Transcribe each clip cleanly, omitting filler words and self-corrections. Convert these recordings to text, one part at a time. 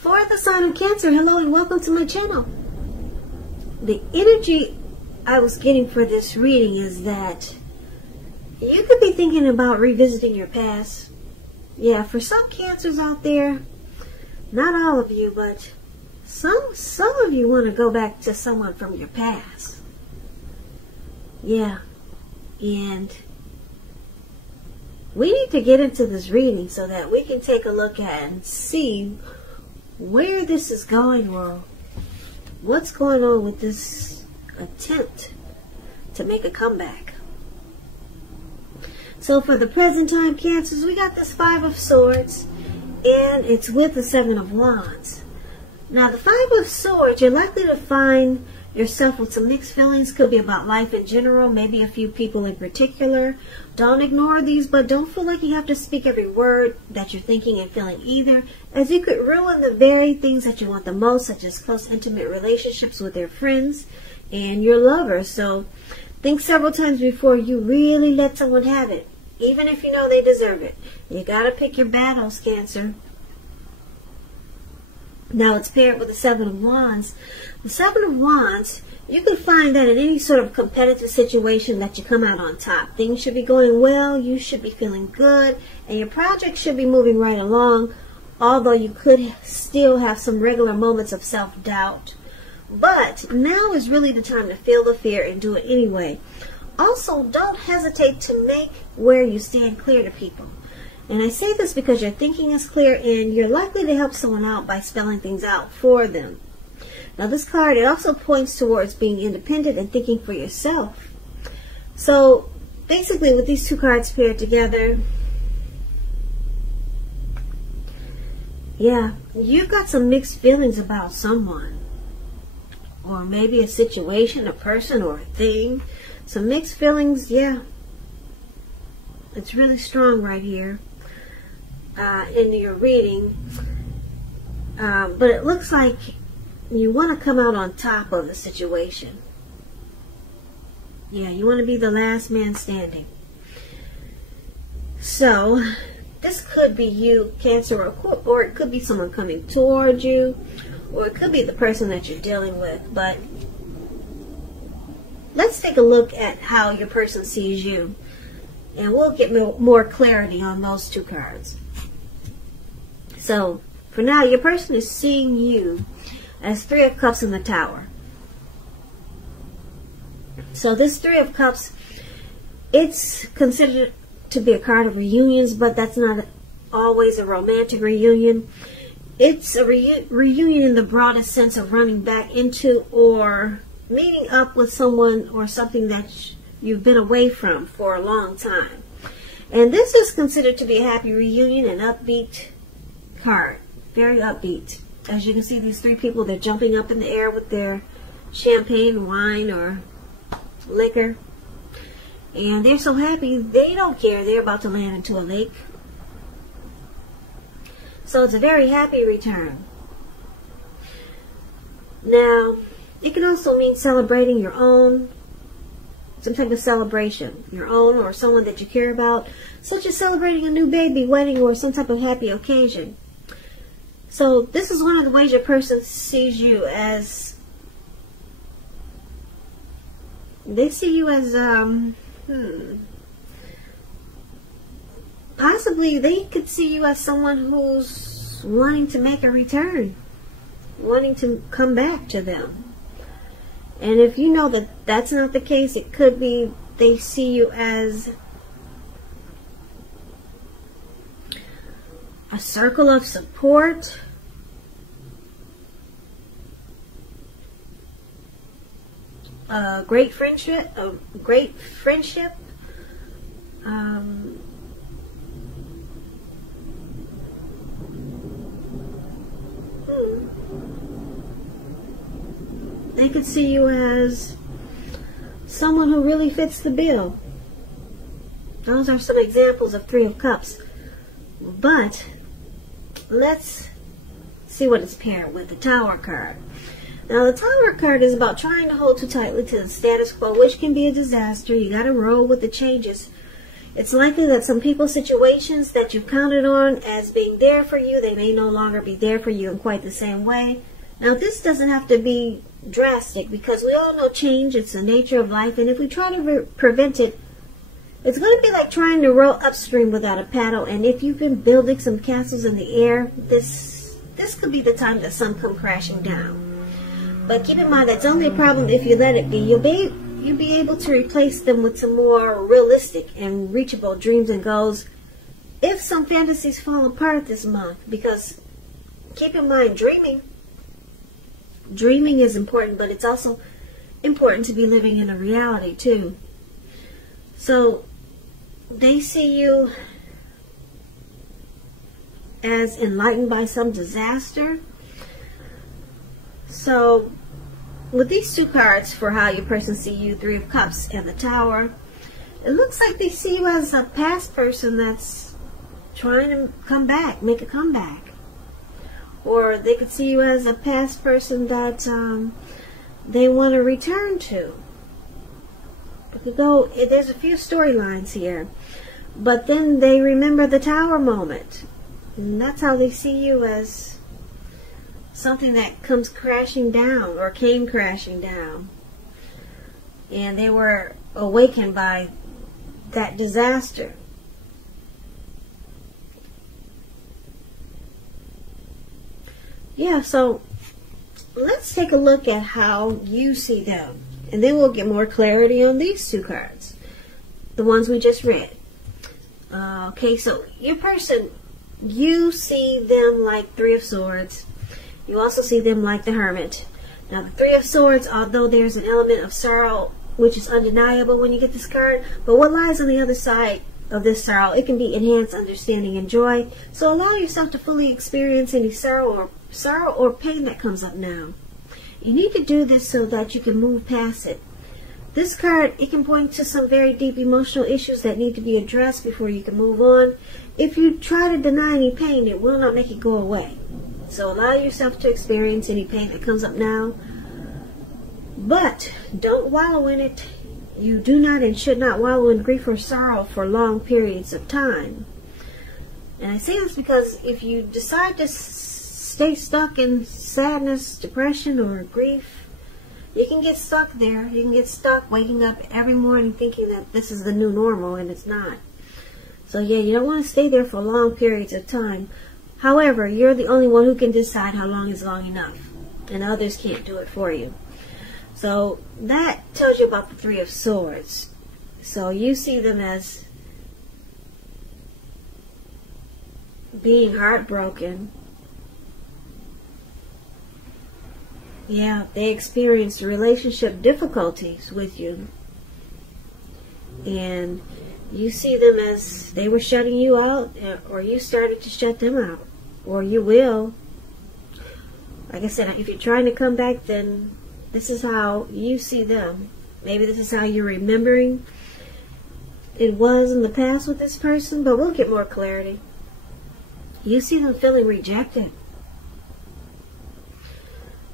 For the sign of Cancer, hello and welcome to my channel. The energy I was getting for this reading is that you could be thinking about revisiting your past. Yeah, for some Cancers out there, not all of you, but some of you want to go back to someone from your past. Yeah, and we need to get into this reading so that we can take a look at and see where this is going, or what's going on with this attempt to make a comeback. So for the present time Cancers, we got this Five of Swords, and it's with the Seven of Wands. Now the Five of Swords, you're likely to find yourself with some mixed feelings. Could be about life in general, maybe a few people in particular. Don't ignore these, but don't feel like you have to speak every word that you're thinking and feeling either, as you could ruin the very things that you want the most, such as close, intimate relationships with your friends and your lovers. So think several times before you really let someone have it, even if you know they deserve it. You gotta pick your battles, Cancer. Now it's paired with the Seven of Wands. The Seven of Wands, you can find that in any sort of competitive situation that you come out on top. Things should be going well, you should be feeling good, and your project should be moving right along, although you could still have some regular moments of self-doubt. But now is really the time to feel the fear and do it anyway. Also, don't hesitate to make where you stand clear to people. And I say this because your thinking is clear and you're likely to help someone out by spelling things out for them. Now this card, it also points towards being independent and thinking for yourself. So basically with these two cards paired together, yeah, you've got some mixed feelings about someone. Or maybe a situation, a person, or a thing. Some mixed feelings, yeah. It's really strong right here. In your reading, but it looks like you want to come out on top of the situation. Yeah, you want to be the last man standing. So this could be you, Cancer, or it could be someone coming towards you, or it could be the person that you're dealing with. But let's take a look at how your person sees you, and we'll get more clarity on those two cards. So, for now, your person is seeing you as Three of Cups in the Tower. So, this Three of Cups, it's considered to be a card of reunions, but that's not always a romantic reunion. It's a reunion in the broadest sense of running back into or meeting up with someone or something that you've been away from for a long time. And this is considered to be a happy reunion, an upbeat card, very upbeat. As you can see, these three people, they're jumping up in the air with their champagne, wine, or liquor, and they're so happy they don't care. They're about to land into a lake. So it's a very happy return. Now it can also mean celebrating your own, some type of celebration, your own or someone that you care about, such as celebrating a new baby, wedding, or some type of happy occasion. So this is one of the ways your person sees you as, they see you as, possibly they could see you as someone who's wanting to make a return, wanting to come back to them. And if you know that that's not the case, it could be they see you as a circle of support, a great friendship, They could see you as someone who really fits the bill. Those are some examples of Three of Cups. But let's see what it's paired with, the Tower card. Now the Tower card is about trying to hold too tightly to the status quo, which can be a disaster. You got to roll with the changes. It's likely that some people's situations that you counted on as being there for you, they may no longer be there for you in quite the same way. Now, this doesn't have to be drastic, because we all know change. It's the nature of life, and if we try to prevent it, it's going to be like trying to row upstream without a paddle. And if you've been building some castles in the air, this could be the time that some come crashing down. But keep in mind, that's only a problem if you let it be. You'll be able to replace them with some more realistic and reachable dreams and goals if some fantasies fall apart this month. Because keep in mind, dreaming is important, but it's also important to be living in a reality too. So they see you as enlightened by some disaster. So with these two cards for how your person see you, Three of Cups and the Tower, it looks like they see you as a past person that's trying to come back, make a comeback. Or they could see you as a past person that they want to return to. There's a few storylines here. But then they remember the Tower moment. And that's how they see you, as something that comes crashing down or came crashing down. And they were awakened by that disaster. Yeah, so let's take a look at how you see them. And then we'll get more clarity on these two cards, the ones we just read. Okay, so your person, you see them like Three of Swords. You also see them like the Hermit. Now, the Three of Swords, although there's an element of sorrow, which is undeniable when you get this card, but what lies on the other side of this sorrow, it can be enhanced understanding and joy. So allow yourself to fully experience any sorrow or pain that comes up now. You need to do this so that you can move past it. This card, it can point to some very deep emotional issues that need to be addressed before you can move on. If you try to deny any pain, it will not make it go away. So allow yourself to experience any pain that comes up now. But don't wallow in it. You do not and should not wallow in grief or sorrow for long periods of time. And I say this because if you decide to stay stuck in sadness, depression, or grief, you can get stuck there. You can get stuck waking up every morning thinking that this is the new normal, and it's not. So yeah, you don't want to stay there for long periods of time. However, you're the only one who can decide how long is long enough, and others can't do it for you. So that tells you about the Three of Swords. So you see them as being heartbroken. Yeah, they experienced relationship difficulties with you. And you see them as they were shutting you out, or you started to shut them out. Or you will. Like I said, if you're trying to come back, then this is how you see them. Maybe this is how you're remembering it was in the past with this person, but we'll get more clarity. You see them feeling rejected.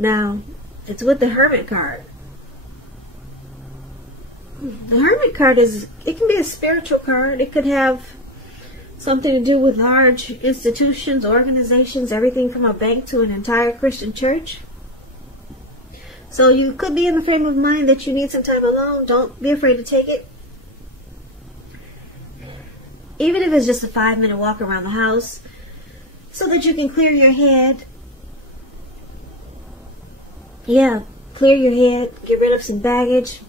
Now, it's with the Hermit card. The Hermit card it can be a spiritual card. It could have something to do with large institutions, organizations, everything from a bank to an entire Christian church. So you could be in the frame of mind that you need some time alone. Don't be afraid to take it. Even if it's just a 5-minute walk around the house, so that you can clear your head. Yeah, clear your head, get rid of some baggage,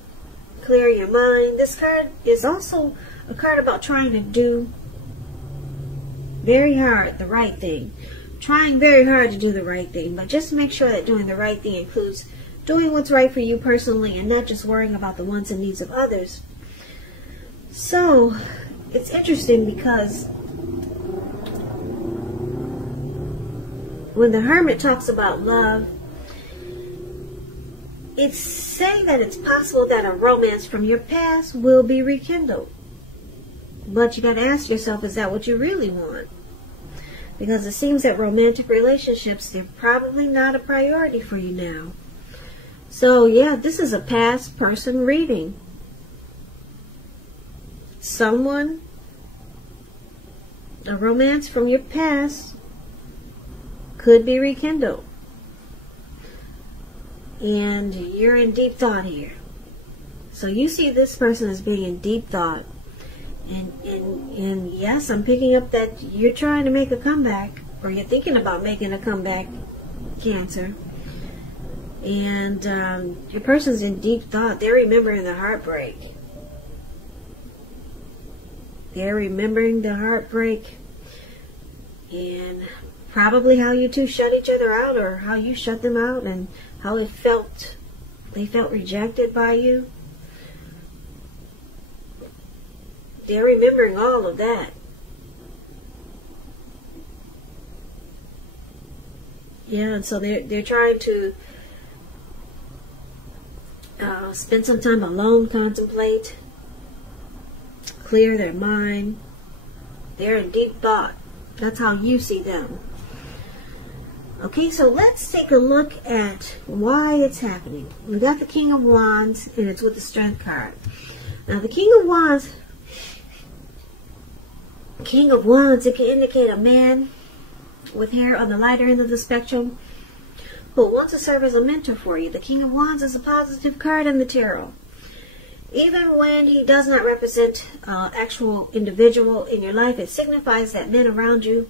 clear your mind. This card is also a card about trying to do very hard the right thing. Trying very hard to do the right thing, but just make sure that doing the right thing includes doing what's right for you personally and not just worrying about the wants and needs of others. So, it's interesting because when the Hermit talks about love, it's saying that it's possible that a romance from your past will be rekindled. But you got to ask yourself, is that what you really want? Because it seems that romantic relationships, they're probably not a priority for you now. So yeah, this is a past person reading. Someone a romance from your past could be rekindled. And you're in deep thought here. So you see this person as being in deep thought. And yes, I'm picking up that you're trying to make a comeback, or you're thinking about making a comeback, Cancer. And your person's in deep thought. They're remembering the heartbreak. They're remembering the heartbreak. And probably how you two shut each other out, or how you shut them out, and how it felt. They felt rejected by you. They're remembering all of that. Yeah, and so they're trying to spend some time alone, contemplate, clear their mind. They're in deep thought. That's how you see them. Okay, so let's take a look at why it's happening. We got the King of Wands, and it's with the Strength card. Now, the King of Wands, it can indicate a man with hair on the lighter end of the spectrum who wants to serve as a mentor for you. The King of Wands is a positive card in the tarot. Even when he does not represent an actual individual in your life, it signifies that men around you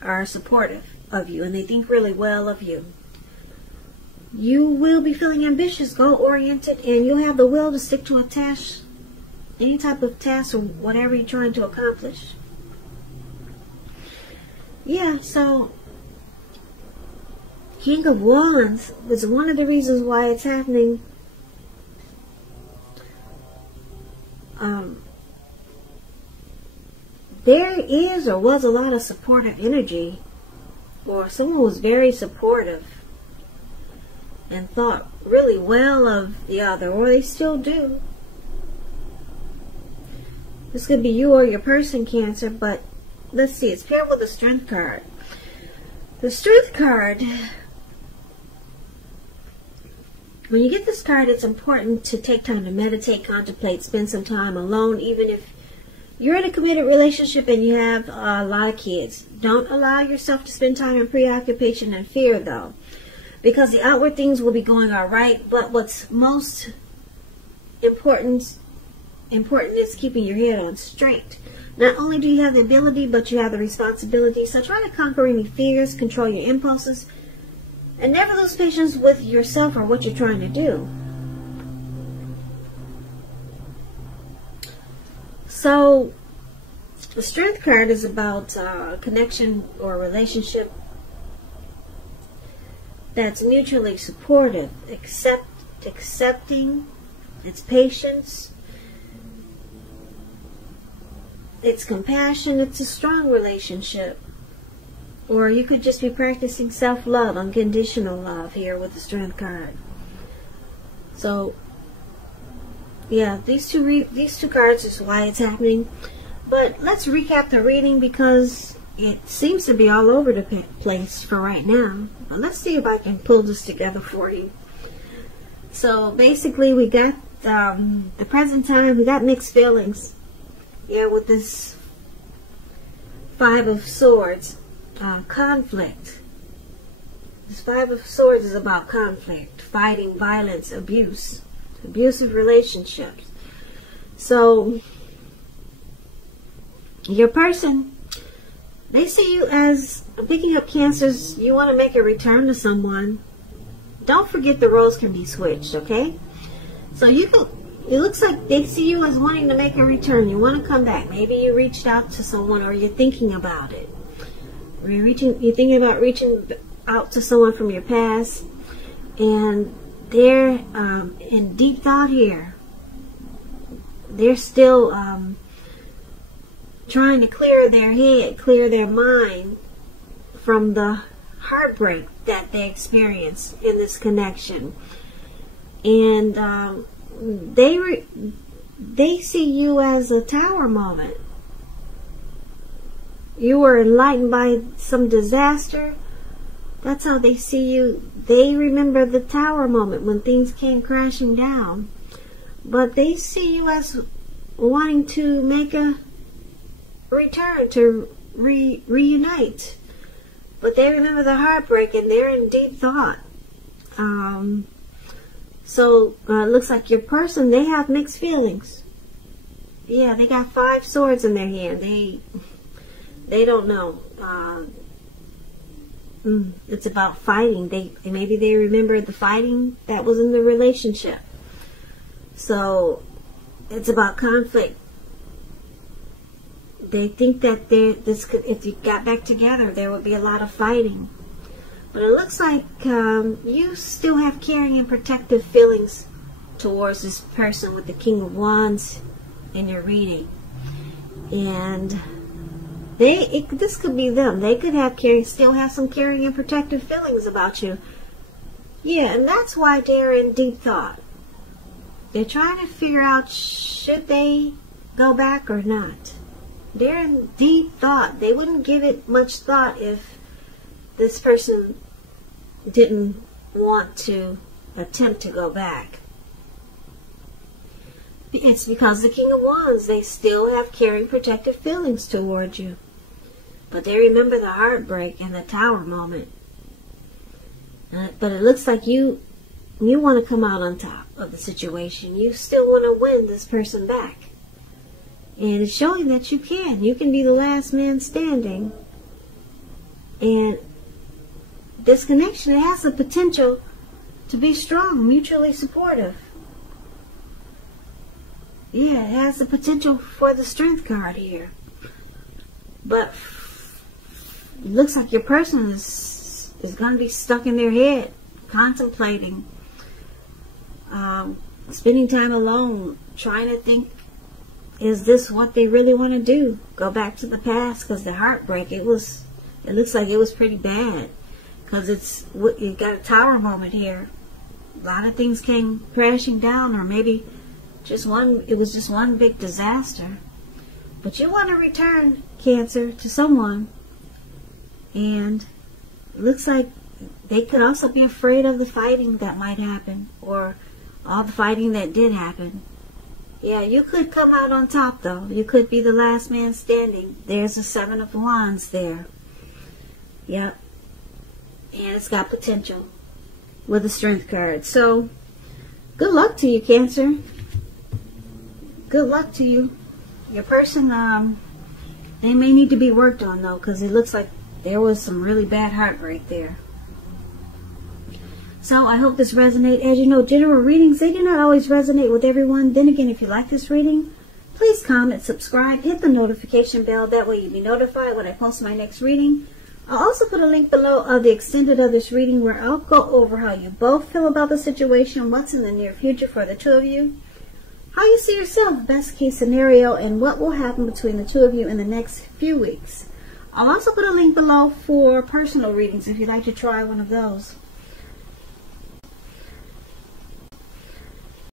are supportive of you and they think really well of you. You will be feeling ambitious, goal-oriented, and you'll have the will to stick to a task, any type of task or whatever you're trying to accomplish. Yeah, so King of Wands was one of the reasons why it's happening. There is or was a lot of supportive energy, or someone was very supportive and thought really well of the other, or they still do. This could be you or your person, Cancer, but let's see, it's paired with the Strength card. The Strength card, when you get this card, it's important to take time to meditate, contemplate, spend some time alone, even if you're in a committed relationship and you have a lot of kids. Don't allow yourself to spend time in preoccupation and fear, though, because the outward things will be going all right, but what's most important is keeping your head on straight. Not only do you have the ability, but you have the responsibility. So try to conquer any fears, control your impulses, and never lose patience with yourself or what you're trying to do. So the Strength card is about connection or relationship that's mutually supportive, accepting, it's patience, it's compassion, it's a strong relationship. Or you could just be practicing self-love, unconditional love here with the Strength card. So, yeah, these two cards is why it's happening. But let's recap the reading because it seems to be all over the place for right now. But let's see if I can pull this together for you. So basically we got the present time, we got mixed feelings. Yeah, with this Five of Swords, conflict. This Five of Swords is about conflict, fighting, violence, abuse, abusive relationships. So your person, they see you as, picking up Cancers, you want to make a return to someone. Don't forget the roles can be switched, okay? So you can, it looks like they see you as wanting to make a return. You want to come back. Maybe you reached out to someone, or you're thinking about it. Or you're thinking about reaching out to someone from your past, and they're in deep thought here. They're still trying to clear their head, clear their mind from the heartbreak that they experience in this connection. And they see you as a tower moment. You were enlightened by some disaster. That's how they see you. They remember the tower moment when things came crashing down. But they see you as wanting to make a return, to reunite. But they remember the heartbreak and they're in deep thought. So it looks like your person, they have mixed feelings. Yeah, they got 5 swords in their hand. They don't know. It's about fighting. Maybe they remember the fighting that was in the relationship. So it's about conflict. They think that if you got back together, there would be a lot of fighting. But it looks like you still have caring and protective feelings towards this person with the King of Wands in your reading. And this could be them. They could have still have some caring and protective feelings about you. Yeah, and that's why they're in deep thought. They're trying to figure out, should they go back or not? They're in deep thought. They wouldn't give it much thought if this person didn't want to attempt to go back. It's because the King of Wands, they still have caring, protective feelings towards you. But they remember the heartbreak and the Tower moment. But it looks like you want to come out on top of the situation. You still want to win this person back. And it's showing that you can. You can be the last man standing. And this connection, it has the potential to be strong, mutually supportive. Yeah, it has the potential for the Strength card here. But it looks like your person is going to be stuck in their head, contemplating, spending time alone, trying to think, is this what they really want to do? Go back to the past? Because the heartbreak, it looks like it was pretty bad. Because you got a Tower moment here. A lot of things came crashing down, or maybe it was just one big disaster. But you want to return, Cancer, to someone. And it looks like they could also be afraid of the fighting that might happen, or all the fighting that did happen. Yeah, you could come out on top, though. You could be the last man standing. There's a 7 of Wands there. Yep. And it's got potential with the Strength card. So, good luck to you, Cancer. Good luck to you. Your person, they may need to be worked on, though, because it looks like there was some really bad heartbreak there. So I hope this resonates. As you know, general readings, they do not always resonate with everyone. Then again, if you like this reading, please comment, subscribe, hit the notification bell. That way you'll be notified when I post my next reading. I'll also put a link below of the extended of this reading where I'll go over how you both feel about the situation, what's in the near future for the two of you, how you see yourself, best case scenario, and what will happen between the two of you in the next few weeks. I'll also put a link below for personal readings if you'd like to try one of those.